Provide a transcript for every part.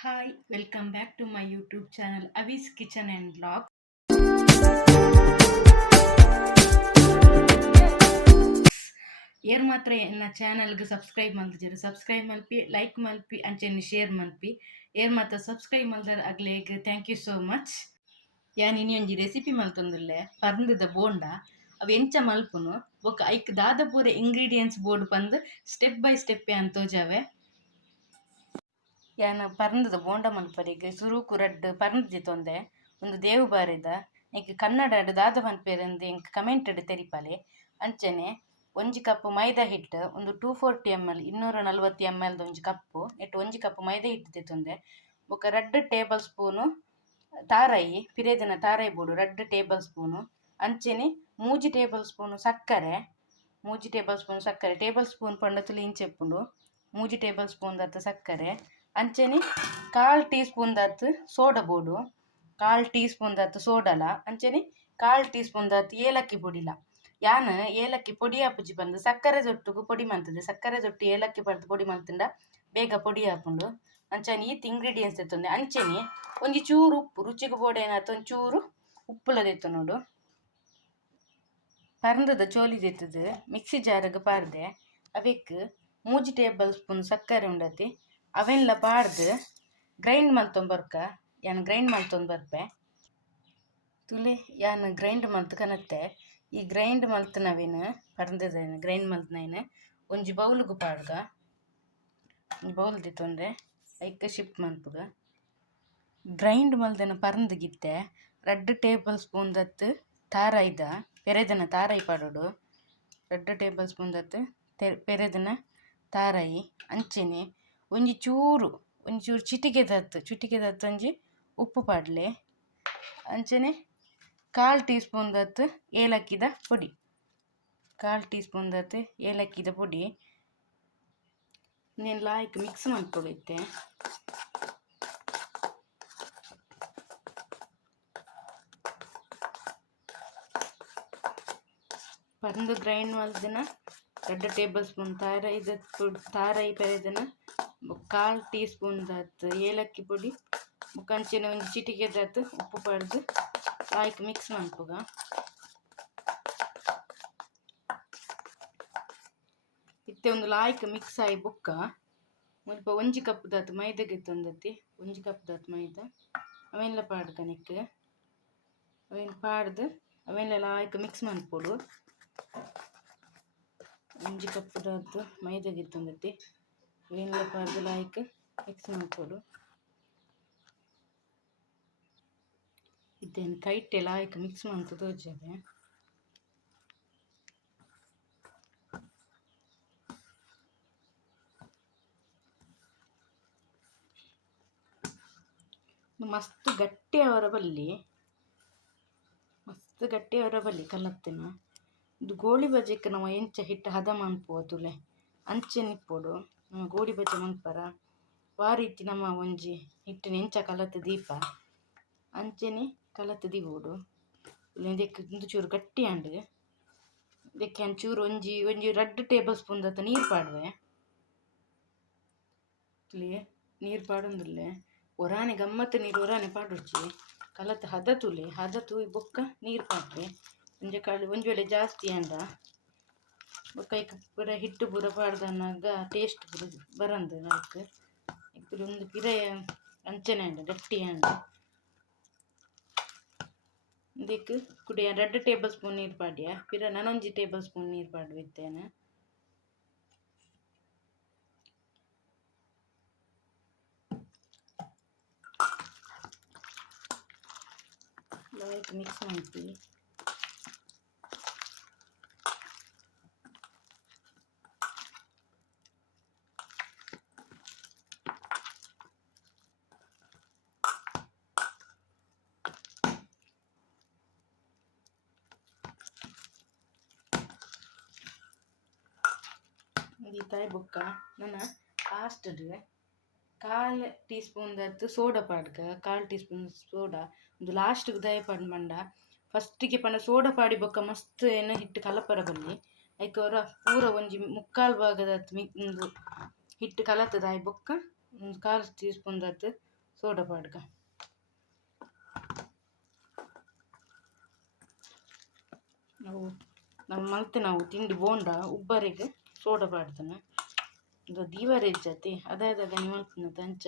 Hi, welcome back to my YouTube channel Avi's Kitchen and Vlog. ಏರ್ ಮಾತ್ರ ನನ್ನ ಚಾನಲ್ಗೆ ಸಬ್ಸ್ಕ್ರೈಬ್ ಮಲ್ತಿದ್ದೀರಿ ಸಬ್ಸ್ಕ್ರೈಬ್ ಮಲ್ಪಿ ಲೈಕ್ ಮಲ್ಪಿ ಅಂಚೆನೆ ಶೇರ್ ಮಲ್ಪಿ ಏರ್ ಮಾತ್ರ ಸಬ್ಸ್ಕ್ರೈಬ್ ಮಲ್ದಾರ ಆಗ್ಲೇಗ್ ಥ್ಯಾಂಕ್ ಯು ಸೋ ಮಚ್. ಯಾನ್ ಇನಿ ಒಂಜಿ ರೆಸಿಪಿ ಮಲ್ತೊಂದುಲ್ಲೆ ಪರ್ಂದದ ಬೋಂಡ ಅವು ಎಂಚ ಮಲ್ಪುನು ಬೊಕ್ಕ ಐಕ್ ದಾದ ಪೂರ ಇಂಗ್ರೀಡಿಯೆಂಟ್ಸ್ ಬೋರ್ಡ್ ಪಂದ್ ಸ್ಟೆಪ್ ಬೈ ಸ್ಟೆಪ್ ಯಾನ್ ತೋಜಾವೆ. ಯಾನ ಪರ್ಂದದ ಬೋಂಡ ಮಲ್ಪರಿಗೆ ಸುರುಕು ರಡ್ಡ್ ಪರ್ಂದ್ ತೊಂದೆ ಒಂದು ದೇವು ಬಾರಿದ ಎಂಕ್ ಕನ್ನಡ ದಾದ ಮನ್ಪೇರೆಂದು ಎಂಕ್ ಕಮೆಂಟ್ ತೆರಿಪಲೆ ಅಂಚನೆ ಒಂಜಿ ಕಪ್ ಮೈದಾ ಹಿಟ್ಟು ಒಂದು 240 ml 240 ml ಒಂಜಿ ಕಪ್ಪು ನೆಟ್ಟು ಒಂಜಿ ಕಪ್ ಮೈದಾ ಹಿಟ್ಟು ತೆತ್ತೊಂದೆ ಬೊಕ 2 ಟೇಬಲ್ ಸ್ಪೂನು ತಾರಾಯಿ ಪಿರೇದಿನ ತಾರಾಯಿ ಬೋಡು 2 ಟೇಬಲ್ ಸ್ಪೂನು ಅಂಚನೆ 3 ಟೇಬಲ್ ಸ್ಪೂನು ಸಕ್ಕರೆ 3 ಟೇಬಲ್ ಸ್ಪೂನ್ ಸಕ್ಕರೆ ಟೇಬಲ್ ಸ್ಪೂನ್ ಪಂಡ ತುಲಿ ಇಂಚೆಪ್ಪುಂಡು 3 ಟೇಬಲ್ ಸ್ಪೂನ್ ದತ್ತ ಸಕ್ಕರೆ ಅಂಚನೆ 1/4 ಟೀ ಸ್ಪೂನ್ ದತ್ತ ಸೋಡಾ ಬೋಡು 1/4 ಟೀ ಸ್ಪೂನ್ ದತ್ತ ಸೋಡಲ ಅಂಚನೆ 1/4 ಟೀ ಸ್ಪೂನ್ ದತ್ತ ಏಲಕ್ಕಿ ಪೊಡಿಲ ಯಾನ್ ಏಲಕ್ಕಿ ಪೊಡಿ ಆಪುಜಿ ಬಂದು ಸಕ್ಕರೆ ಜೊಟ್ಟುಗು ಪೊಡಿ ಮಂತದೆ ಸಕ್ಕರೆ ಜೊಟ್ಟು ಏಲಕ್ಕಿ ಪಡ್ದು ಪೊಡಿ ಮಂತಂಡ ಬೇಗ ಪೊಡಿ ಆಪುಂಡು ಅಂಚನೆ ಈತ್ ಇಂಗ್ರೀಡಿಯೆಂಟ್ಸ್ ಎತ್ತೊಂದೆ ಅಂಚನೆ ಒಂಜಿ ಚೂರು ಉಪ್ಪು ರುಚಿಗೆ ಬೋಡೆ ಏನಾಯ್ತು ಒಂಚೂರು ಉಪ್ಪುಲ ತೆತ್ತು ನೋಡು ಪರ್ಂದದ ಚೋಲಿ ತೆತ್ತದು ಮಿಕ್ಸಿ ಜಾರ್ಗ್ ಪಾರ್ದೆ ಅವೆಕ್ 3 ಟೇಬಲ್ ಸ್ಪೂನ್ ಸಕ್ಕರೆ ಉಂಡತಿ ಅವೆಲ್ಲ ಪಾಡ್ದು ಗ್ರೈಂಡ್ ಮಲ್ತೊಂಬರ್ಕ ಯಾನ್ ಗ್ರೈಂಡ್ ಮಲ್ತೊಂದು ಬರ್ಪೆ ತುಲೆ ಯಾನ್ ಗ್ರೈಂಡ್ ಮಲ್ತ್ ಕನತ್ತೆ ಈ ಗ್ರೈಂಡ್ ಮಲ್ತನವೇನು ಪರ್ಂದದೇನು ಗ್ರೈಂಡ್ ಮಲ್ತನೇನು ಒಂಜಿ ಬೌಲ್ಗು ಪಾಡ್ಗ ಒಂಜಿ ಬೌಲ್ ದಿತ್ತೊಂದೆ ಐಕ್ ಶಿಫ್ಟ್ ಮಲ್ಪುಗ ಗ್ರೈಂಡ್ ಮಲ್ದನ ಪರ್ಂದ್ಗಿತ್ತೆ 2 ಟೇಬಲ್ ಸ್ಪೂನ್ ದತ್ತು ತಾರಾಯ್ದ ಪೆರೆದನ ತಾರಾಯಿ ಪಾಡೋಡು 2 ಟೇಬಲ್ ಸ್ಪೂನ್ ದತ್ತು ಪೆರೆದನ ತಾರಾಯಿ ಅಂಚೆನೆ ಒಂಜಿ ಚೂರು ಚಿಟಿಕೆ ದತ್ತು ಒಂಜಿ ಉಪ್ಪು ಪಾಡ್ಲೆ ಅಂಚನೆ 1/4 ಟೀ ಸ್ಪೂನ್ ದತ್ತು ಏಲಕ್ಕಿದ ಪೊಡಿ 1/4 ಟೀ ಸ್ಪೂನ್ ದತ್ತು ಏಲಕ್ಕಿದ ಪೊಡಿ ನೀನು ಲಾಯ್ಕ್ ಮಿಕ್ಸ್ ಮಾಡ್ಕೊಳೈತೆ ಪಂದು ಗ್ರೈಂಡ್ ಮಲ್ದಿನ 2 ಟೇಬಲ್ ಸ್ಪೂನ್ ತಾರಾಯಿ ಪೆರೆದನ 1/4 ಟೀ ಸ್ಪೂನ್ ದತ್ತು ಏಲಕ್ಕಿ ಪೊಡಿ ಮುಖಂಚಿನ ಒಂದು ಚಿಟಿಕೆ ದತ್ತು ಉಪ್ಪು ಪಡ್ದು ಲಾಯ್ಕ್ ಮಿಕ್ಸ್ ಮಾಡ್ಪುಗ ಇತ್ತೆ ಒಂದು ಲಾಯ್ಕ್ ಮಿಕ್ಸ್ ಆಯಿ ಬೊಕ್ಕ ಮುಲ್ಪ ಒಂಜಿ ಕಪ್ ದತ್ತು ಮೈದಾ ಗೆತ್ತೊಂದತಿ ಒಂಜಿ ಕಪ್ ದತ್ತು ಮೈದಾ ಅವೆಲ್ಲ ಪಾಡ್ಕ ನೆಕ್ ಅವೆಲ್ಲ ಪಾಡ್ದು ಅವೆಲ್ಲ ಲಾಯ್ಕ್ ಮಿಕ್ಸ್ ಮಾಡ್ಕೊಡು ಒಂಜಿ ಕಪ್ ದತ್ತು ಮೈದಾ ಗೆತ್ತೊಂದತಿ ಅವೆಲ್ಲ ಪಾಡ್ದು ಲಾಯ್ಕ್ ಮಿಕ್ಸ್ ಮಾಡ್ಕೊಡು ಇದ್ದೇನು ಕೈಟ್ಟೆ ಲಾಯ್ಕ್ ಮಿಕ್ಸ್ ಮಾಡ್ತು ತೋಜದೆ ಮಸ್ತ್ ಗಟ್ಟಿ ಅವರ ಬಲ್ಲಿ ಕಲತ್ತಿನ ಇದು ಗೋಳಿ ಬಜೆಕ್ಕೆ ನಾವು ಎಂಚ ಹಿಟ್ಟು ಹದ ಮನ್ಪೋದುಲೆ ಅಂಚೆ ನಿಪ್ಪೋಡು ನಮ್ಮ ಗೋಳಿ ಬಜೆ ಮನ್ಪರ ವಾರೀತಿ ನಮ್ಮ ಒಂಜಿ ಹಿಟ್ಟಿನ ಎಂಚ ಕಲತ್ತು ದೀಪ ಅಂಚೆನೆ ಕಲತ್ತು ದೀಬೋಡು ಇದಕ್ಕೆ ಒಂದು ಚೂರು ಗಟ್ಟಿ ಅಂಡು ಇದಕ್ಕೆ ಒಂಚೂರು ಒಂಜಿ 2 ಟೇಬಲ್ ಸ್ಪೂನ್ ದತ್ತ ನೀರು ಪಾಡುವೆ ನೀರು ಪಾಡೊಂದುಲ್ಲೆ ಒರಾನೆ ಗಮ್ಮತ್ತು ನೀರು ಒರಾನೆ ಪಾಡುಚ್ಚಿ ಕಲತ್ತು ಹದ ತೂಯಿ ಬೊಕ್ಕ ನೀರು ಪಾಡ್ರೆ ಒಂಜಿ ವೇಳೆ ಜಾಸ್ತಿ ಅಂಡ ಬೊಕ್ಕ ಈಗ ಪೂರ ಹಿಟ್ಟು ಪೂರ ಪಾಡ್ದನ್ನಾಗ ಟೇಸ್ಟ್ ಪೂರ ಬರಂದು ನಾಲ್ಕು ఇప్పుడు ಒಂದು ಪಿರೆ ಅಂಚನೆ ಅಂಡ ಗಟ್ಟಿ ಅಂಡ ಇದಕ್ಕೆ ಕುಡಿಯ 2 ಟೇಬಲ್ ಸ್ಪೂನ್ ನೀರು ಪಾಡ್ಯ ಪಿರ ನಾನೊಂಜಿ ಟೇಬಲ್ ಸ್ಪೂನ್ ನೀರು ಪಾಡುವಿತ್ತೇನೆ ಲೈಕ್ ಮಿಕ್ಸ್ ಮಾಡ್ತೀವಿ ಗೀತಾಯಿ ಬೊಕ್ಕ ನನ್ನ ಲಾಸ್ಟ್ 1/4 ಟೀ ಸ್ಪೂನ್ ದತ್ತು ಸೋಡಾ ಪಾಡ್ಗ 1/4 ಟೀ ಸ್ಪೂನ್ ಸೋಡಾ ಒಂದು ಲಾಸ್ಟ್ಗೆ ದಯ ಪಂಡ ಫಸ್ಟಿಗೆ ಪಂಡ ಸೋಡಾ ಪಾಡಿ ಬೊಕ್ಕ ಮಸ್ತ್ ಏನು ಹಿಟ್ಟು ಕಲಪರ ಬಲ್ಲಿ ಐಕೆ ಅವರ ಪೂರ ಒಂಜಿ 3/4 ಭಾಗದತ್ತು ಒಂದು ಹಿಟ್ಟು ಕಲತದಾಯಿ ಬೊಕ್ಕ ಒಂದು 1/4 ಟೀ ಸ್ಪೂನ್ ದತ್ತು ಸೋಡಾ ಪಾಡ್ಗ ನಾವು ತಿಂಡಿ ಬೋಂಡ ಉಬ್ಬರಿಗೆ ಸೋಡಾ ಪಾಡ್ತಾನೆ ಇದು ದೀವಾರ ಜೊತೆ ಅದಾದಾಗ ನೀವು ಮಲ್ತಿನ ತಂಚ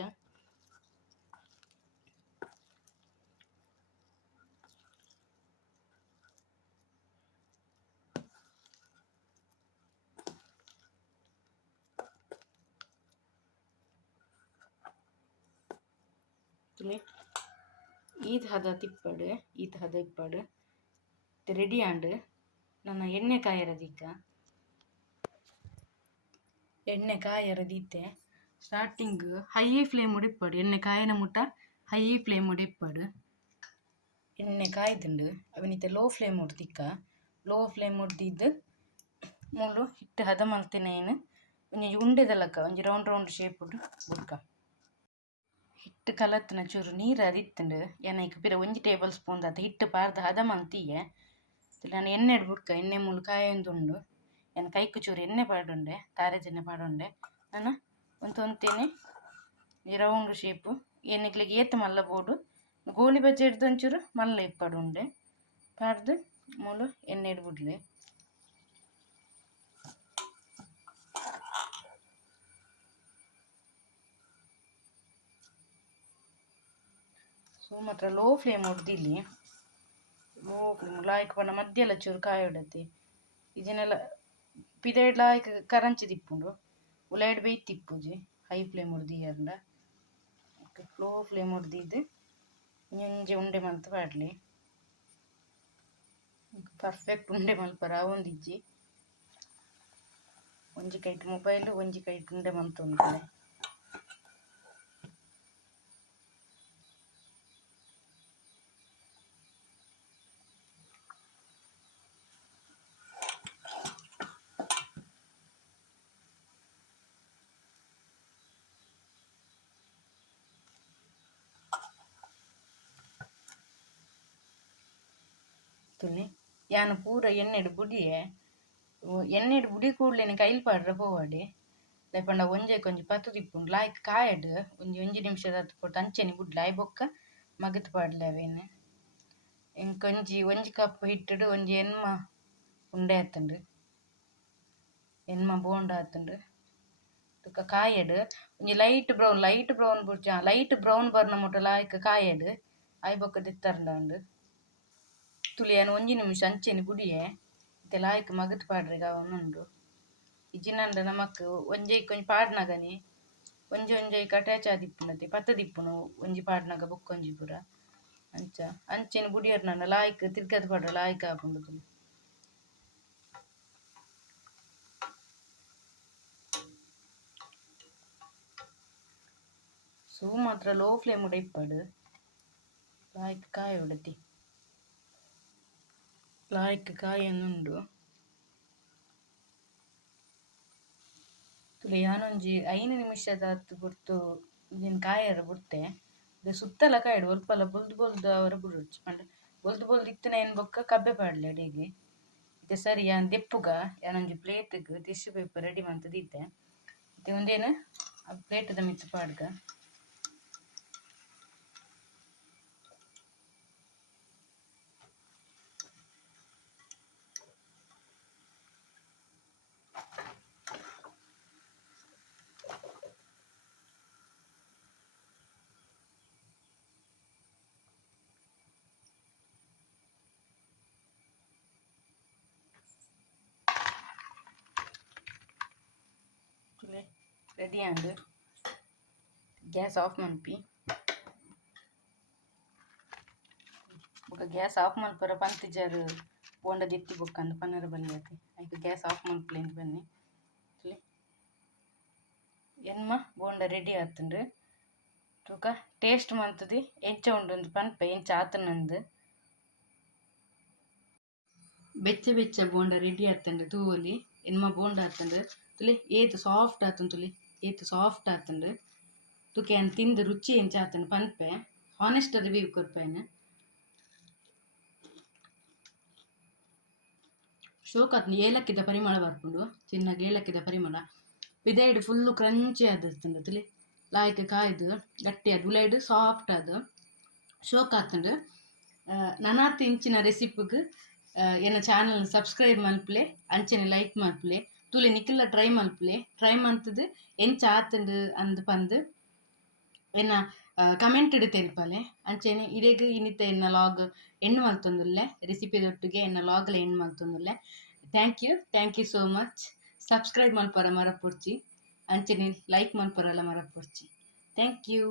ಈದ್ ಹದ ತಿಪ್ಪಡು ಈದ್ ಹದ ಇಪ್ಪಡು ರೆಡಿ ಆಂಡು ನನ್ನ ಎಣ್ಣೆ ಕಾಯರದಿಕ್ಕ ಎಣ್ಣೆ ಕಾಯರದಿತ್ತೆ ಸ್ಟಾರ್ಟಿಂಗ್ ಹೈ ಫ್ಲೇಮ್ ಉಡಿಪ್ಪಡು ಎಣ್ಣೆ ಕಾಯಿನ ಮುಟ್ಟ ಹೈ ಫ್ಲೇಮ್ ಉಡಿಪ್ಪಡು ಎಣ್ಣೆ ಕಾಯ್ದುಂಡು ಅವನಿತ್ತೆ ಲೋ ಫ್ಲೇಮ್ ಉಡ್ತಿಕ್ಕ ಲೋ ಫ್ಲೇಮ್ ಉಡ್ದಿದ್ದು ಮೂಲು ಹಿಟ್ಟು ಹದ ಮಲ್ತಿನೇನು ಒಂಜಿ ಉಂಡೆದಲಕ್ಕ ಒಂಜಿ ರೌಂಡ್ ರೌಂಡ್ ಶೇಪ್ ಉಡು ಬುಡ್ಕ ಹಿಟ್ಟು ಕಲತ್ತಿನ ಚೂರು ನೀರು ಅದಿತ್ತುಂಡು ಏನಕ್ಕೆ ಪಿರ 1 ಟೇಬಲ್ ಸ್ಪೂನ್ ಅದು ಹಿಟ್ಟು ಪಾರ್ದ ಹದ ಮಲ್ತಿಯೆ ನಾನು ಎಣ್ಣೆ ಬುಡ್ಕ ಎಣ್ಣೆ ಮೂಲು ಕಾಯೊಂದುಂಡು ಏನು ಕೈಕು ಚೂರು ಎಣ್ಣೆ ಪಾಡುಂಡೆ ತಾರೆಜೆಣ್ಣೆ ಪಾಡುಂಡೆ ನಾನು ಒಂತೇನೆ ಈ ರೌಂಡ್ ಶೇಪು ಎಣ್ಣೆಗ್ಲಿಗೆ ಏತು ಮಲ್ಲ ಬೋಡು ಗೋಳಿ ಬಜ್ಜೆ ಹಿಡ್ದೊಂಚೂರು ಮಲ್ಲ ಇಪ್ಪಡುಂಡೆ ಪಾಡ್ದು ಮೂಲು ಎಣ್ಣೆ ಬಿಡ್ಲಿ ಸೊ ಮಾತ್ರ ಲೋ ಫ್ಲೇಮ್ ಹೊಡ್ದಿಲ್ಲಿ ಲೋ ಫ್ಲೇಮ್ ಲಾಯ್ಕ್ ಪಂಡ ಮಧ್ಯೆಲ್ಲ ಚೂರು ಕಾಯಿ ಹೊಡತಿ ಇದನ್ನೆಲ್ಲ ಪಿದೈಡ್ ಲಾಯ್ಕ್ ಕರಂಚಿ ತಿಪ್ಪುಂಡು ಉಲಾಯ್ಡ್ ಬೇಯ್ತು ತಿಪ್ಪುಜಿ ಹೈ ಫ್ಲೇಮ್ ಹೊಡ್ದಿಯಂಡ ಲೋ ಫ್ಲೇಮ್ ಹೊಡ್ದಿದ್ದು ಒಂಜಿ ಉಂಡೆ ಮಲ್ತು ಪಾಡ್ಲಿ ಪರ್ಫೆಕ್ಟ್ ಉಂಡೆ ಮಲ್ಪರ ಒಂದಿಜ್ಜಿ ಒಂಜಿ ಕೈಟ್ ಮೊಬೈಲ್ ಒಂಜಿ ಕೈಟ್ ಉಂಡೆ ಮಲ್ತು ಉಂಟೆ ತುಲಿ ಯಾನು ಪೂರ ಎಣ್ಣೆಡು ಬುಡಿಯೆ ಎಣ್ಣೆಡು ಬುಡಿ ಕೂಡ್ಲೇನೆ ಕೈಲ್ ಪಾಡ್ರೆ ಪೋವಾಡಿ ಲೇಪಂಡ ಒಂಜೆ ಕೊಂಚ ಪತ್ತು ತಿಪ್ಪುಂಡು ಲಾಯ್ಕ್ ಕಾಯಡ್ ಒಂಜಿ ನಿಮಿಷದ ಪೊಟ್ಟು ಅಂಚೆನೆ ಬುಡ್ಲ ಆಯ್ ಬೊಕ್ಕ ಮಗತ್ ಪಾಡ್ಲೆ ಅವೇನು ಒಂಜಿ ಕಪ್ ಹಿಟ್ಟುಡು ಒಂಜಿ ಎನ್ಮ ಉಂಡೆ ಆತುಂಡು ಎನ್ಮ ಬೋಂಡ ಆತುಂಡು ತುಕ್ಕ ಕಾಯಡ್ ಒಂಜಿ ಲೈಟ್ ಬ್ರೌನ್ ಬುಡ್ಚ ಲೈಟ್ ಬ್ರೌನ್ ಬರ್ನ ಮುಟ್ಟ ಲಾಯ್ಕ್ ಕಾಯಡ್ ಆಯ್ ಬೊಕ್ಕ ದಿತ್ತರ್ಂಡ ತುಲಿ ಏನು 1 ನಿಮಿಷ ಅಂಚೆನೆ ಬುಡಿಯೆ ಇತ್ತೆ ಲಾಯ್ಕ್ ಮಗತ್ ಪಾಡ್ರೆ ಅವನುಂಡು ಇಜ್ಜಿನಂಡ ನಮಕ್ ಒಂಜೈ ಕೊಂಚ ಪಾಡ್ನಗನಿ ಒಂಜೊಂಜೈ ಅಟ್ಯಾಚ್ ಆದಿಪ್ಪುನತಿ ಪತ್ತ ದಿಪ್ಪುನು ಒಂಜಿ ಪಾಡ್ನಗ ಬೊಕ್ಕೊಂಜಿ ಪೂರ ಅಂಚೆನೆ ಬುಡಿಯರ್ ನನ್ನ ಲಾಯ್ಕ್ ತಿರ್ಗದ ಪಾಡ್ರೆ ಲಾಯ್ಕ್ ಆಪುಂಡು ತುಲಿ ಸೂ ಮಾತ್ರ ಲೋ ಫ್ಲೇಮ್ ಉಡ ಇಪ್ಪಡು ಲಾಯ್ಕ್ ಕಾಯ ಉಡತಿ ಲಾಯ್ಕ್ ಕಾಯನ್ನುಂಡು ತುಲೆ ಯಾನೊಂಜಿ 5 ನಿಮಿಷದ ಹತ್ತು ಬುಡ್ತು ಇದನ್ನು ಕಾಯರ ಬುಡ್ತೆ ಇದು ಸುತ್ತಲ ಕಾಯಡು ಒಲ್ಪಲ ಬೊಲ್ದು ಅವರ ಬುಡೊಚ್ಚು ಪಂಡ ಬೊಲ್ದು ಇತ್ತನ ಏನು ಬೊಕ್ಕ ಕಬ್ಬೆ ಪಾಡ್ಲೆ ಅಡಿಗೆ ಇದು ಸರಿ ಯಾನ್ ದೆಪ್ಪುಗ ಯಾನೊಂಜಿ ಪ್ಲೇಟ್ಗೆ ಟಿಶ್ಯೂ ಪೇಪರ್ ರೆಡಿ ಮಂತದಿದ್ದೆ ಇದು ಒಂದೇನು ಆ ಪ್ಲೇಟ್ದ ಮಿಚ್ಚ ಪಾಡ್ಗ ರೆಡಿ ಆಂಡ್ ಗ್ಯಾಸ್ ಆಫ್ ಮನ್ಪಿ ಬೊಕ ಗ್ಯಾಸ್ ಆಫ್ ಮನ್ಪರ ಪಂತಿಜಾರು ಬೋಂಡ ದಿತ್ತಿ ಬೊಕ್ಕಂದು ಪನ್ನರ ಬಲ್ಲಿ ಆತಿ ಐಕೆ ಗ್ಯಾಸ್ ಆಫ್ ಮನ್ಪುಲೆಂದು ಬನ್ನಿ ಎನ್ಮ ಬೋಂಡ ರೆಡಿ ಆತುಂಡು ತುಕ ಟೇಸ್ಟ್ ಮಂತುದಿ ಎಂಚ ಉಂಡು ಪನ್ಪೆ ಎಂಚ ಆತನಂದು ಬೆಚ್ಚ ಬೋಂಡ ರೆಡಿ ಆತುಂಡು ತೂವೊಲಿ ಎನ್ಮ ಬೋಂಡ ಆತುಂಡು ತುಲಿ ಏತು ಸಾಫ್ಟ್ ಆತುಂಡು ತುಲಿ ಏತು ಸಾಫ್ಟ್ ಆತುಂಡು ತುಕೆ ಅನ್ ತಿಂದು ರುಚಿ ಎಂಚ ಆತುಂಡು ಪನ್ಪೆ ಹಾನೆಸ್ಟ್ ರಿವ್ಯೂ ಕೊರ್ಪೆನು ಶೋಕಾತ್ನ ಏಲಕ್ಕಿದ ಪರಿಮಳ ಬರ್ಪುಂಡು ಚಿನ್ನಗ ಏಲಕ್ಕಿದ ಪರಿಮಳ ಪಿದೈಡ್ ಫುಲ್ಲು ಕ್ರಂಚಿ ಆದಿರ್ತುಂಡು ತುಲಿ ಲಾಯ್ಕ್ ಕಾಯ್ದು ಗಟ್ಟಿ ಅದು ಉಲಾಯ್ಡ್ ಸಾಫ್ಟ್ ಅದು ಶೋಕ್ ಆತುಂಡು ನನಾತ್ ಇಂಚಿನ ರೆಸಿಪಿಗ್ ಎನ್ನ ಚಾನಲ್ ಸಬ್ಸ್ಕ್ರೈಬ್ ಮಲ್ಪಲೆ ಅಂಚನೆ ಲೈಕ್ ಮಲ್ಪಲೆ ತೂಲೆ ನಿಕ್ಲ ಟ್ರೈ ಮಲ್ಪಲೆ ಟ್ರೈ ಮಂತುದು ಎಂಚ ಆತುಂಡು ಅಂದ್ ಪಂದ್ ಎನ್ನ ಕಮೆಂಟ್ ಡ್ ತೆರಿಪಲೆ ಅಂಚನೆ ಇಡೆಗ್ ಇನ್ನಿತ ಎನ್ನ ಲಾಗ್ ಎಣ್ಣು ಮಲ್ತೊಂದುಲ್ಲೆ ರೆಸಿಪಿದೊಟ್ಟಿಗೆ ಎನ್ನ ಲಾಗ್ಲ ಎಣ್ಣು ಮಲ್ತೊಂದುಲ್ಲೆ. Thank you so much. Subscribe ಮಲ್ಪರ ಮರಪೊಡ್ಚಿ ಅಂಚನೆ ಲೈಕ್ ಮಲ್ಪರಲ ಮರಪೊಡ್ಚಿ. Thank you.